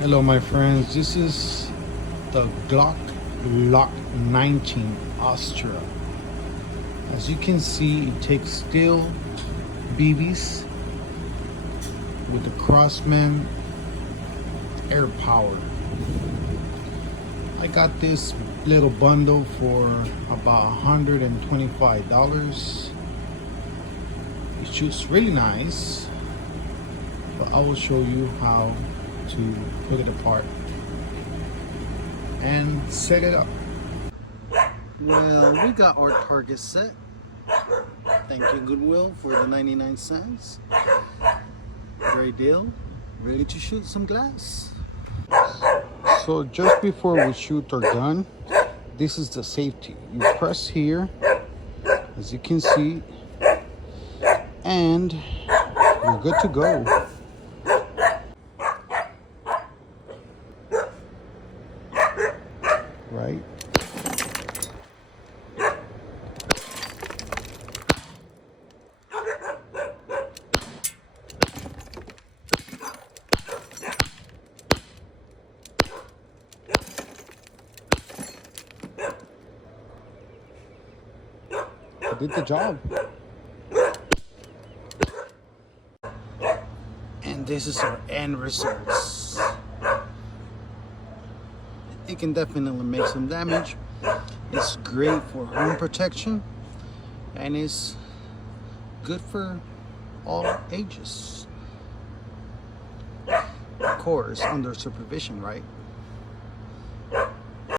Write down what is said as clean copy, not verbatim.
Hello my friends, this is the Glock Lock 19 Austria. As you can see, it takes steel BBs with the Crossman air power. I got this little bundle for about $125. It shoots really nice, but I will show you how to put it apart and set it up. Well, we got our target set. Thank you Goodwill for the 99 cents. Great deal. Ready to shoot some glass. So just before we shoot our gun, this is the safety. You press here, as you can see, and you're good to go. Right? I did the job. And this is our end results. It can definitely make some damage. It's great for home protection and it's good for all ages. Of course, under supervision, right?